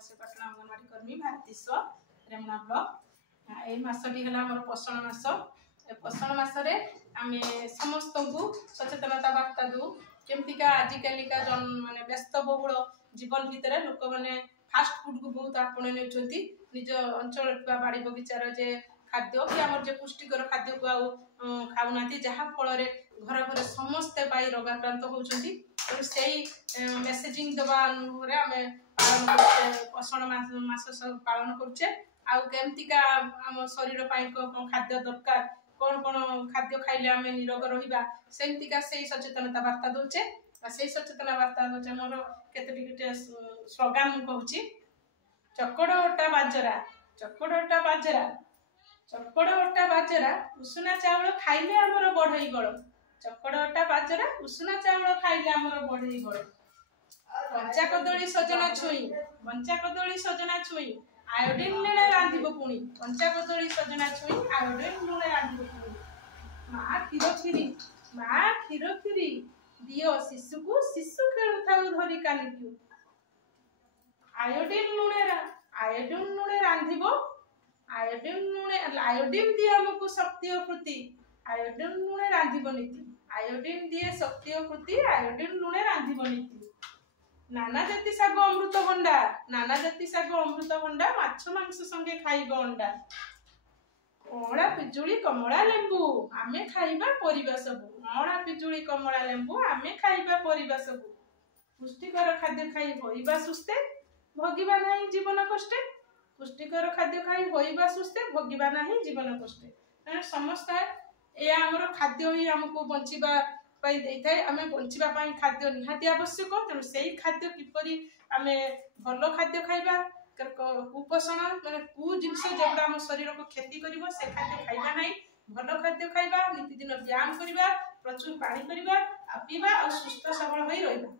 सेवाटना अंगनवाड़ी कर्मी भारतीश्वर रेमुना ब्लॉक यही मसटी है आम पोषण मास पोषण मसरे आम समस्त को सचेतनता वार्ता दू केमतिका आजिकालिका माने व्यस्त बहुल जीवन भितर लोक मैंने फास्ट फूड को बहुत आपणे निज अंचल बाड़ी बगीचार जे खाद्य कि आम पुष्टिकर खाद्य को खाऊना जहाँ फल घर घर समस्ते पाई रोगाक्रांत होती से मेसेजिंग दबा आम पालन पोषण मास पालन करुचे आमतिका आम शरीर खाद्य दरकार कौन कौन खाद्य खाइले आम निरोग रहा सेमतिका से सचेतनता वार्ता दौचे से सचेतना वार्ता दौचे मोर केतोटी स्लोगान कहूँ चकड़ अटा बाजरा चकड़ अटा बाजरा चकड़ अटा बाजरा उषुना चावल खाइले आमर बढ़ई बल चकड़ अटा बाजरा उषुना चावल खाइले आमर बढ़ई बल बंचा कदली सजना छुई आयोडीन लुणे रांधिब पुणी बंचा कदली सजना छुई आयोडीन लुणे रांधिब पुणी माँ क्षीर खीरी दियो शिशु को शिशु खेलु थाउ धरी कानिकु आयोडीन लुणे रांधिब आयोडीन दिए हमको शक्ति और कृति आयोडीन लुणे रांधिब नीति आयोडीन दिए शक्ति और कृति आयोडीन लुणे रांधिब नीति नाना जाति शाग अमृतभंडा माछ मांस संगे खाइब अंडा अँला पिजुली कमला लेंबू आमे खाइबा परिबा सबु अँला पिजुली कमला लेंबू आमे खाइबा परिबा सबु पुष्टिकर खाद्य खाई होइबा सुस्थे भोगिबा नहीं जीवन कष्टे पुष्टिकर खाद्य खाई होइबा सुस्थे भोगिबा नहीं जीवन कष्टे समस्त या आमर खाद्य ही आमको बंचिबा पाई देइथाय आमे बंचिबा पाई खाद्य निहाती आवश्यक तेणु सेही खाद्य किपरि आमे भलो खाद्य खाइबा कुपोषण माने कु जिनस जेबडा आम शरीर को क्षति करिवो से खाद्य खाइबा नहीं भलो खाद्य खाइबा नितिदिन व्यायाम करिबा प्रचुर पानी करिबा आ पीबा आ सुस्थ सबल होई रहिबा।